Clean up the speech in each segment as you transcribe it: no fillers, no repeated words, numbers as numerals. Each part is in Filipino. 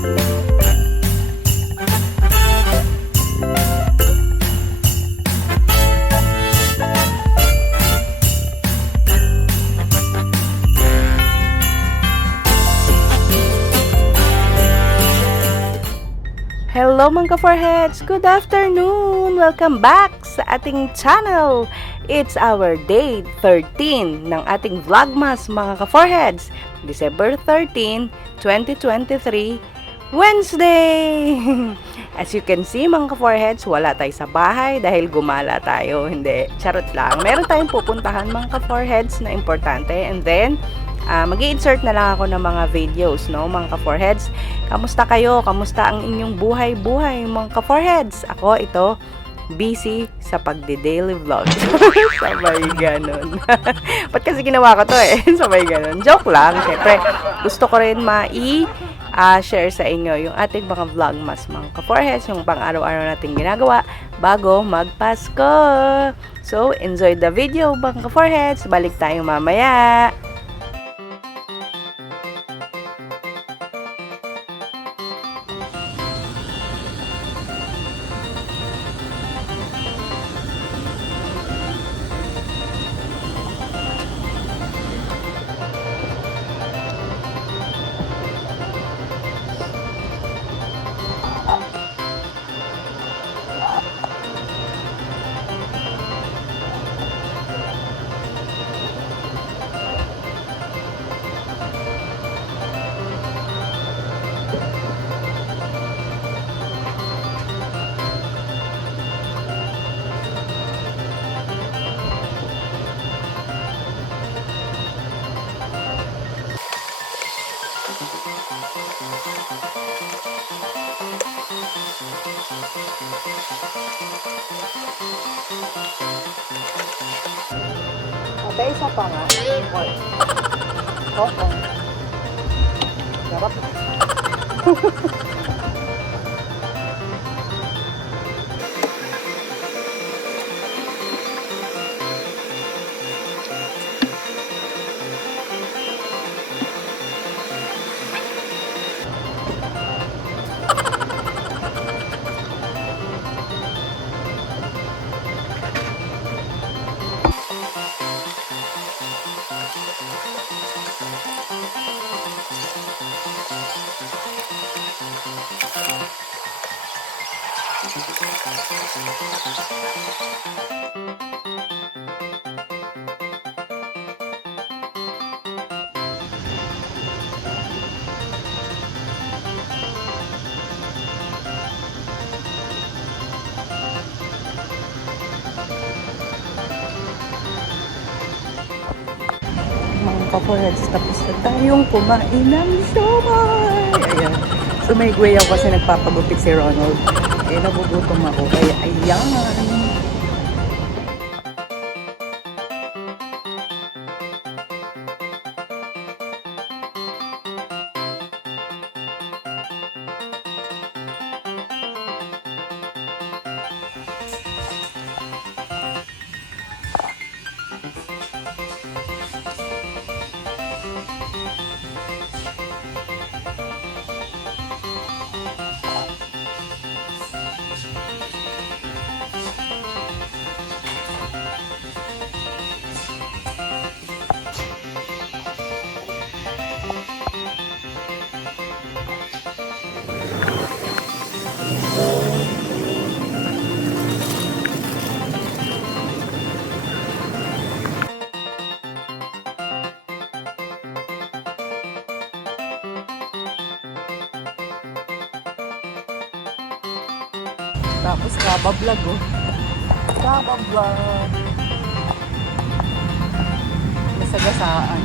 Hello mga ka-foreheads! Good afternoon! Welcome back sa ating channel! It's our day 13 ng ating Vlogmas mga ka-foreheads. December 13, 2023, Wednesday! As you can see mga ka-foreheads, wala tayo sa bahay dahil gumala tayo. Hindi, charot lang. Meron tayong pupuntahan mga ka-foreheads na importante, and then mag-i-insert na lang ako ng mga videos, no, mga ka-foreheads. Kamusta kayo? Kamusta ang inyong buhay-buhay, mga ka-foreheads? Ako, ito, busy sa pagde-daily vlog. Sabay ganon. Ba't kasi ginawa ko to eh? Sabay ganon. Joke lang, syempre. Gusto ko rin share sa inyo yung ating mga vlogmas, mga ka-foreheads, yung pang-araw-araw nating ginagawa bago magpasko. So, enjoy the video, mga ka-foreheads. Balik tayo mamaya. Okay, isa pa nga. Oo. Sarap. Mga ka-foreheads, tapos na tayong kumain ng siomay. Ayan. So may way ako kasi nagpapagupit si Ronald. Eh, nagugutom ako. Kaya ayan. Tapos kabablog oh. Kabablog. Masagasaan.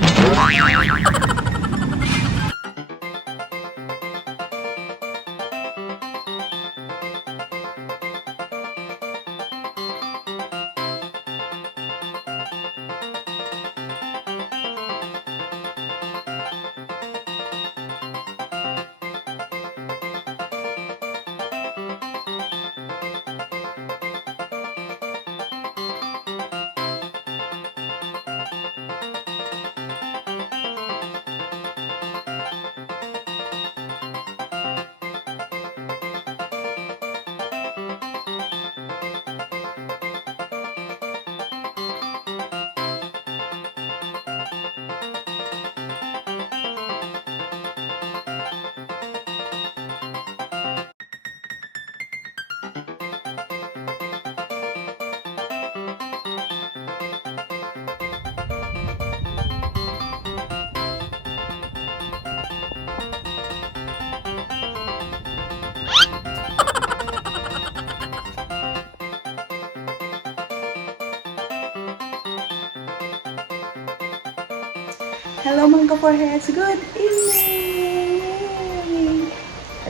Hello mga ka-foreheads! Good evening!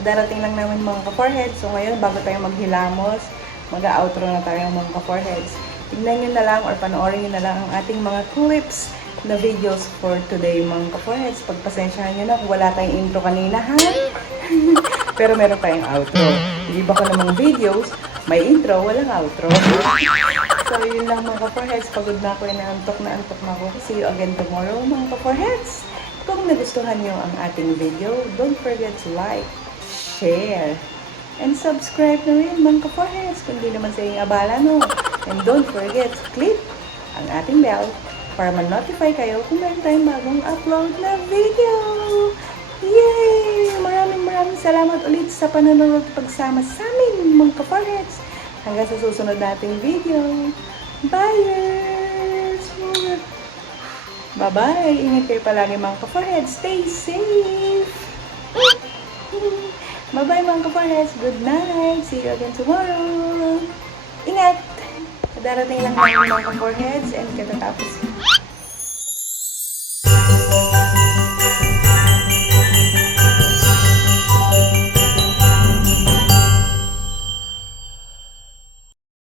Darating lang namin mga ka-foreheads. So ngayon, bago tayo maghilamos, mag-outro na tayo mga ka-foreheads. Tignan nyo na lang or panoorin nyo na lang ang ating mga clips na videos for today mga ka-foreheads. Pagpasensyahan nyo na kung wala tayong intro kanina, ha? Pero meron tayong outro. Yung iba ko namang videos, may intro, walang outro. So, yun lang mga ka-foreheads. Pagod na ako, inaantok na ako. See you again tomorrow mga ka-foreheads. Kung nagustuhan nyo ang ating video, don't forget to like, share, and subscribe na rin mga ka-foreheads kung di naman sa inyong abala, no? And don't forget to click ang ating bell para ma-notify kayo kung meron tayong bagong upload na video. Yay! Maraming salamat ulit sa panonood at pagsama sa amin mga ka-foreheads. Hanggang sa susunod nating video. Bye-ers! Bye-bye! Ingat kayo palagi mga ka-foreheads. Stay safe! Bye-bye mga ka-foreheads. Good night. See you again tomorrow. Ingat! Darating lang namin mga ka-foreheads and katatapos